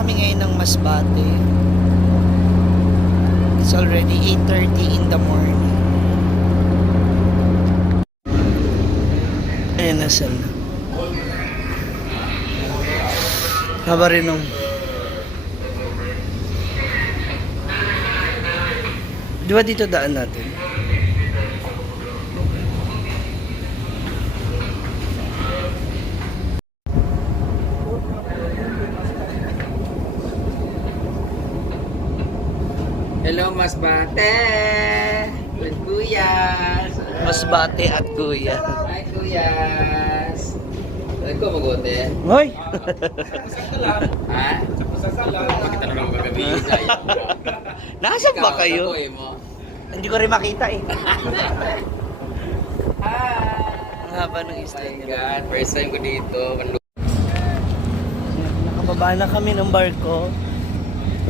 kami ngayon ng Masbate. It's already 8:30 in the morning. Ayan na sila. Haba rin nung di ba dito daan natin? Hello, Masbate! With Kuyas! Masbate at Kuya. Hi, Kuyas! Ano ko magote? Hoy! Ha? Kita na lang kagabi. Nasaan ba kayo? Mo? Hindi ko rin makita eh. Hi! Ang haba ng Oh isla my nila. God, first time ko dito. Nakababa na kami ng barko.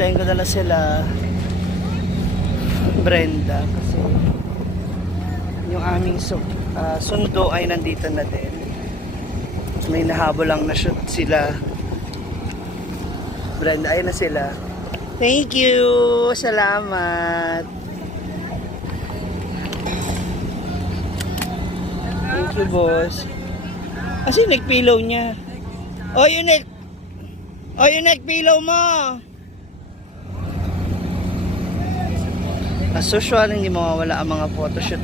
Tayo ko dala sila Brenda kasi yung aming sundo ay nandito na din. May nahabol lang na shoot sila. Brenda, ayun na sila. Thank you! Salamat! Thank you, boss. Kasi neck pillow niya. Oh, yung neck! Oh, yung neck pillow mo! As usual, hindi mawawala ang mga photoshoot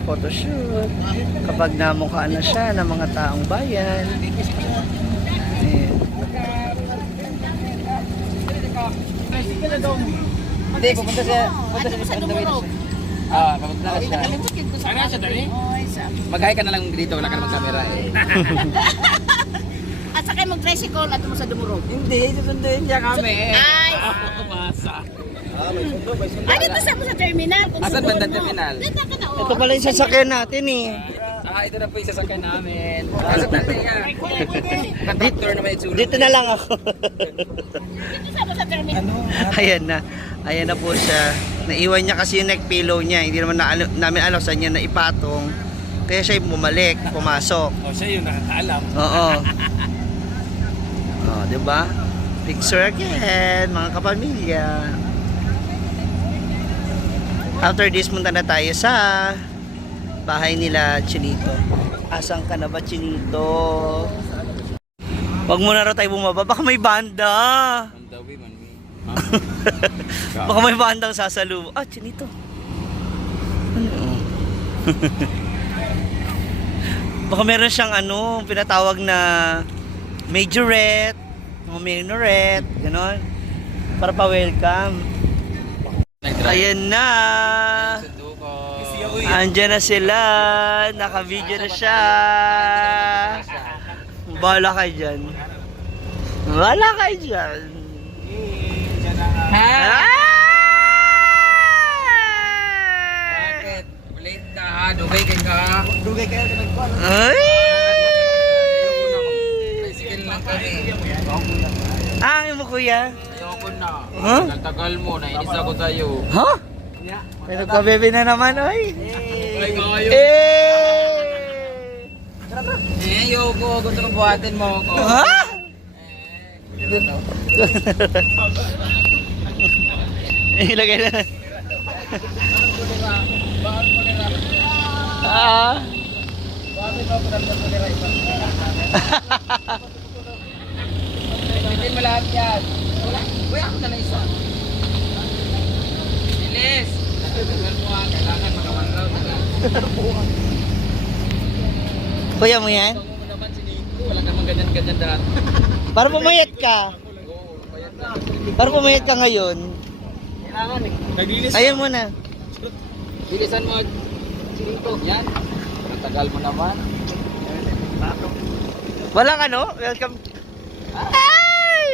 kapag namukha na siya ng mga taong bayan. Ayan. Hindi, pupunta siya Dumurog. Papunta na siya. Ano siya dali? Mag-hi ka na lang dito, wala ka namang camera eh. At saka mag-tricycle at mo sa Dumurog. Hindi, susunduin niya kami. Ay! Kumasa. Ay, dito sa terminal. Asan bandang terminal? Dito ka na, Ito pala yung sasakyan natin eh. Ito na po yung sasakyan namin. Asan natin yan? Conductor naman yung tsura. Dito na lang ako. Dito sa terminal. Ayan na. Ayan na po siya. Naiwan niya kasi yung neck pillow niya. Hindi naman namin alam saan niya na ipatong. Kaya siya yung bumalik, pumasok. Siya yung nakakaalam. Oo. Oh, 'di ba? Picture again, mga kapamilya. After this, munta na tayo sa bahay nila Chinito. Asan ka na ba, Chinito? Wag mo na raw tayo bumaba. Baka may banda. Ang dawi man mi. Baka may bandang sasalubo. Ah, Chinito. Ano? Baka meron siyang pinatawag na majorette, o minorette, gano'n. Para pa-welcome. Ayan na. Andiyan na sila. Naka-video na siya. Bahala kayo dyan. Bahala kayo dyan. Bakit? Ulit ka ha? Dugay kayo ka? Dugay kayo ka nagkuhan. Ay! Tricycle lang kami. Ah, yung mo kuya? Ayoko na. Huh? Tagal mo, nainis ako tayo. Ha? May nagpabebe na naman, oy. Ay, kayo. Ayoko. Gusto ko buhatin mo ako. Ha? Ilagay na. Ah. Bitin mo lahat yan. Uy, ako na lang isa. Bilis! Tagal mo ha, kailangan makamanlaw. Kuya mo yan? Ito mo naman si Nico, wala namang ganyan-ganyan dahil. Para pumayat ka. Para pumayat ka ngayon. Kailangan eh. Naglilis. Ayun mo na. Bilisan mo, Nico. Yan. Ang tagal mo naman. Walang welcome. Ay!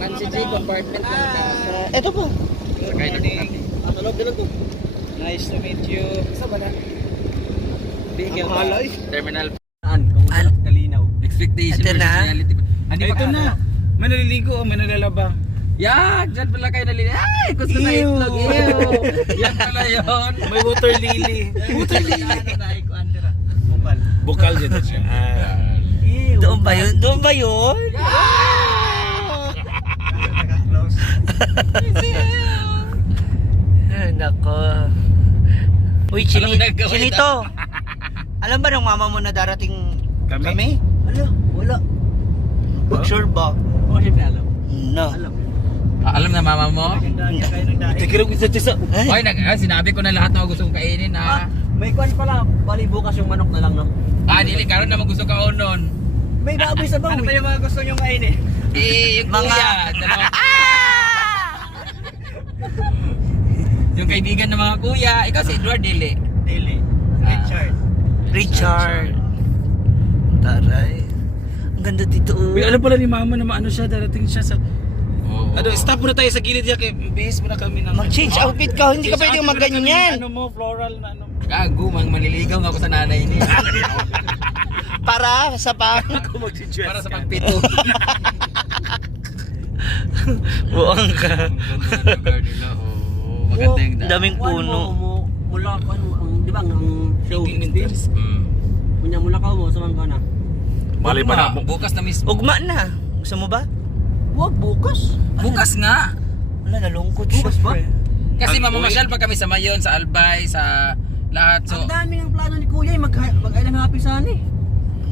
Kansi G, compartment lang ka. Ito po. Sakay na kami. Tulog. Nice to meet you. Isa ba na? Bigel Ang halay. Terminal. Kalinaw. Expectation Ito versus na. reality. Hindi pa Ito na. May naliligo o may nalalaba. Yan! Diyan pala kayo naliligo. Ay! Gusto na Ew. itlog. Ew! Yan pala yun. May water lily. Water lily. Bukal dyan siya. Doon ba yun? Doon ba yun? Ah! Ay, nako. Uy, Alam mo, nagkawin Chinito. Alam ba ng mama mo na darating Kami? Ala, wala. Sure ba? Oo, siyempre alam. No. Alam na mama mo? Tikirog isa tisa. Oy, sinabi ko na lahat na gusto kong kainin ha. May kwan pala, bali bukas yung manok na lang, no? Dili karon naman gusto ka unon. May baboy sa bawi. Ano pa yung mga gusto nyong kainin? Yung kuya, dalawa. Yung kaibigan ng mga kuya, ikaw si Edward Dili. Dili. Richard. Richard. Taray. Ang ganda dito. Oh. Uy, alam pala ni mama na maano siya, darating siya sa... Oo. Ano, stop muna tayo sa gilid niya kay base muna kami ng... Mag-change outfit ka. Hindi ka pwede mag-ganyan. Ano mo, floral na ano. Gago, manliligaw nga ako sa nanay niya. Para sa pang. Ako mag-dress Para sa pagpito. Buong ka. Ang ganda ng lugar nila. Oo, maganda yung daan. Daming puno. Mula ko, di ba, ang show. Mm. Kunya mula ka mo, saan ka na? Mali pa na mo. Bukas na mismo. Ugma na. Gusto mo ba? Huwag, bukas. Bukas nga. Wala, nalungkot siya. Bukas ba? pre. Kasi Ang mamamasyal pa kami sa Mayon, sa Albay, sa lahat. So, Ang dami ng plano ni Kuya, mag-island happy sana eh.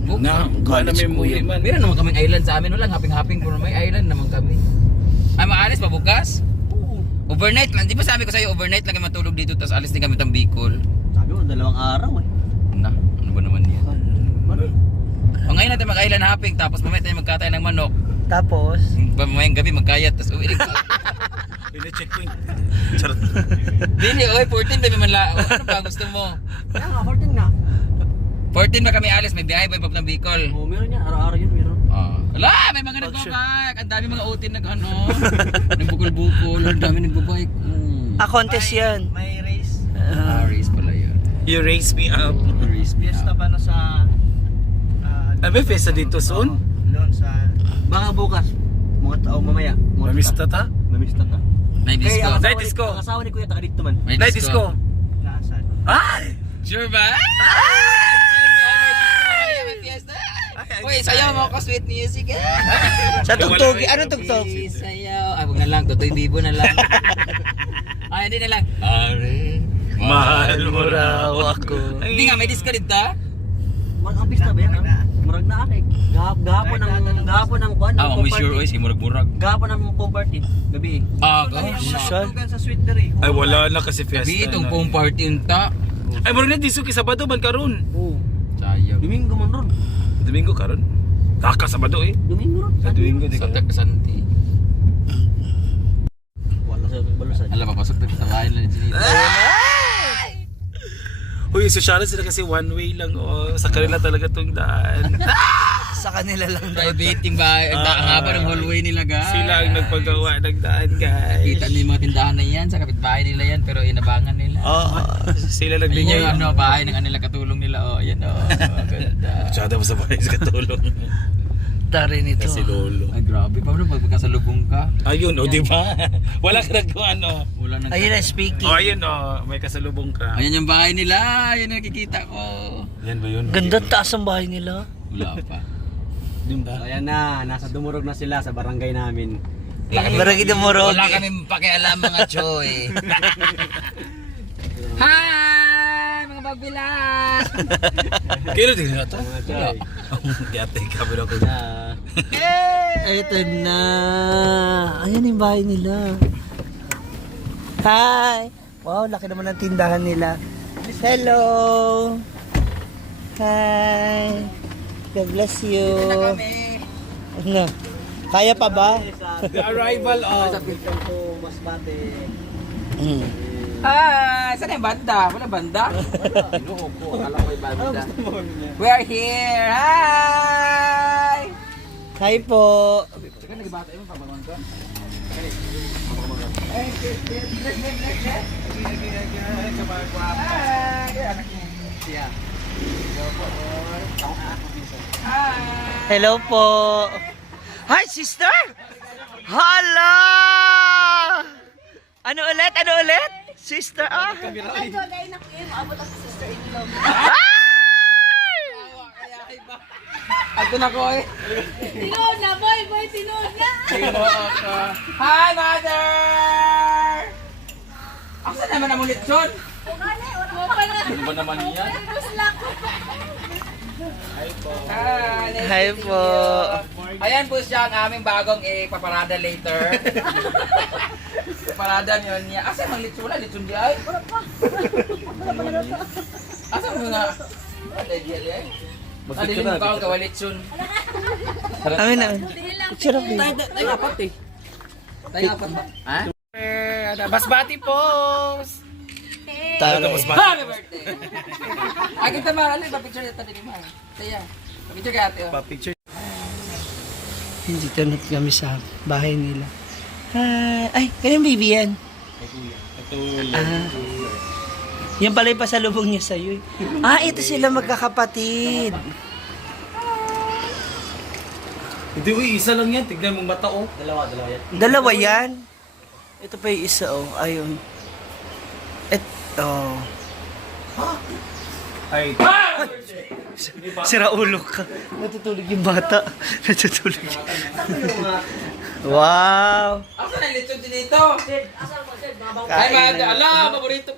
Na, kuha na may muli man. Meron naman kaming island sa amin. Walang happing-happing pero may island naman kami. Ay, maalis pa bukas? Oo. Overnight lang. Di ba sabi ko sa'yo, overnight lang kami matulog dito tapos alis din kami ng Bicol. Sabi mo, 2 araw eh. Na, ano ba naman yan? Ano? O ngayon natin mag-island hopping tapos mamaya tayo magkatay ng manok. Tapos, Mamayang gabi magkayat tapos uwi. Pina-checkpoint. Charot. Dili, oy, 14 ba man la. Ano ba gusto mo? Kaya nga, 14 nga. 14 ba kami alis, may biyahe ba yung ng Bicol? Oo, meron yan. Araw-araw yun, meron. Wala, may mga nagbabike. Ang dami mga utin nag ano. Nagbukol-bukol. Ang dami nagbabike. contest yan. May race. Race pala yun. You raise me up. Race Fiesta pa na sa... Ano ba fiesta dito soon? Doon sa... Baka bukas. Mga tao mamaya. Mamista ta? Mamista ta. May disco. Kaya ang Night asawa ni- disco. Ang asawa ni Kuya, taga dito man. May Night disco. Naasan? Ay! Sure ba? May fiesta. Uy, sayaw mo ako sweet music. Sa tugtog, anong tugtog? Sayaw. Ay, wag na lang. Tutoy bibo na lang. Ay, hindi na lang. Are. Mahal mo Raw ako. Hindi nga, may disco dito. Ang pista ba yan? Marag na akik. Gahapon ng kwan. Ah, may sure oy, sige murag-murag. Gahapon ng pool party. Gabi. Ah, gosh. Social. Sa sweet dere. Ay, wala na kasi fiesta. Sabi itong na. pong party unta. Ay, maroon na diso kay Sabado man karon. Oo. Sayang. Domingo man ron. Domingo karon. Kaka Sabado eh. Domingo ron. Sa Domingo di Sa ka. Santi. Wala sa balusan. Alam, papasok tayo sa bahay lang dito. Uy, sosyal sila kasi one way lang. Oh. Sa kanila talaga tong daan. Sa kanila lang daw. Privating ba? Ang haba ng hallway nila, guys. Sila ang nagpagawa ng daan, guys. Kita niyo yung mga tindahan na yan. Sa kapitbahay nila yan. Pero inabangan nila. Oo. Sila Yun nagbigay. yung ano, bahay ng kanila katulong nila. Oh, yan oh. Ganda. Tsada mo sa bahay sa katulong. Dari nito. Kasi lolo. Ay, grabe. Paano pag magkasalubong ka? Ayun, o, di ba? Wala ka nagkuhan, o. Wala nang... Ayun na, speaking. O, ayun, o. May kasalubong ka. Ayan yung bahay nila. Yan ang nakikita ko. Yan ba yun? Ganda taas ang bahay nila. Wala pa. Yun ba? So ayan na, nasa Dumurog na sila sa barangay namin. Barangay Dumurog. Wala kaming pakialam mga choy. Hi! Mga bagbilas! Kaya tingnan nga ito. Wala. Yate ka, pero ako. Ito na. Ayan yung bahay nila. Hi! Wow, laki naman ng tindahan nila. Hello! Hi! God bless you. Ano? Kaya pa ba? The arrival of... Masbate. Mm. Hi! Saan yung banda? Wala banda? Inuho ko. Alam ko yung banda. We are here! Hi! Hi po. Saka nagibata yung pabangon ko? Hello po. Hi, sister! Hala! Ano ulit? Ano ulit? Sister, ah? Ito, dahil na kuya, maabot ako sa sister-in-law. Ay! Kaya Ato na ko eh. Tinood na, boy, tinood na. Hi, mother! Asa naman ang lechon? Ano ba naman yan? Hi po. Ayan po siya ang aming bagong ipaparada later. Parada niyo niya. Asa mang lechon? Wala lechon di ay. Asa mo na? Wala di ay. Ano yung mukha ang gawa lechon? Amin na. Sarap eh. Tayo apat eh. Tayo apat ba? Ha? Basbati post! Tara. Happy birthday! Ay, kita ma, ano ba picture nito din ma? Kaya, picture kaya ate. Picture. Dito na kami sa bahay nila. Ay, kanyang baby yan. Ito. Yan pala yung pasalubong niya sa'yo. Ito sila magkakapatid. Hindi, uy, isa lang yan. Tignan mong mata, oh. Dalawa yan. Dalawa yan. Ito pa yung isa, oh. Ayun. Ay, Sira ulo ka. Natutulog yung bata. Natutulog. Wow. Asa na lechon din ito? Ay, Kain ma, ala, paborito.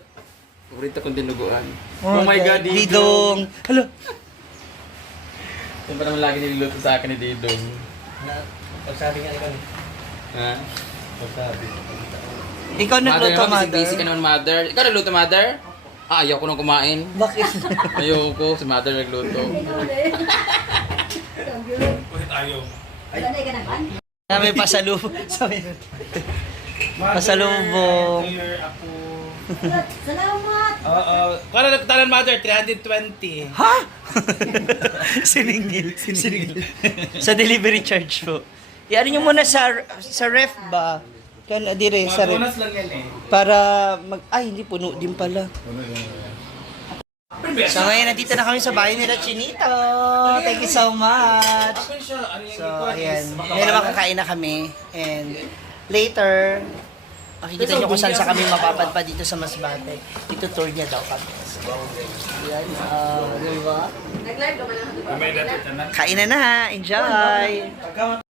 Paborito kong dinuguan. Oh my God, Didong. Hala. Yung pa naman lagi niluluto sa akin ni Didong. Pagsabi nga ikaw. Ha? Pagsabi. Ikaw nagluto, mother. Busy ka naman, mother. Ikaw nagluto, mother? Ayaw ko nang kumain. Bakit? Ayoko, si mother nagluto. bakit ayaw? May pasalubong. Pasalubong. Here ako. Salamat. Para nagtalan, mother, 320. Ha? Siningil. Sa delivery charge po. Iano nyo muna sa ref ba? Kan dire sa ref. Bonus lang yan eh. Para hindi puno din pala. So ngayon nandito na kami sa bahay nila Chinito. Thank you so much. So ayan, ngayon naman kakain na kami. And later, makikita nyo kung saan sa kami mapapadpad dito sa Masbate. Dito tour niya daw kami. So, ayan, diba? May dapat na. Kain na na, enjoy!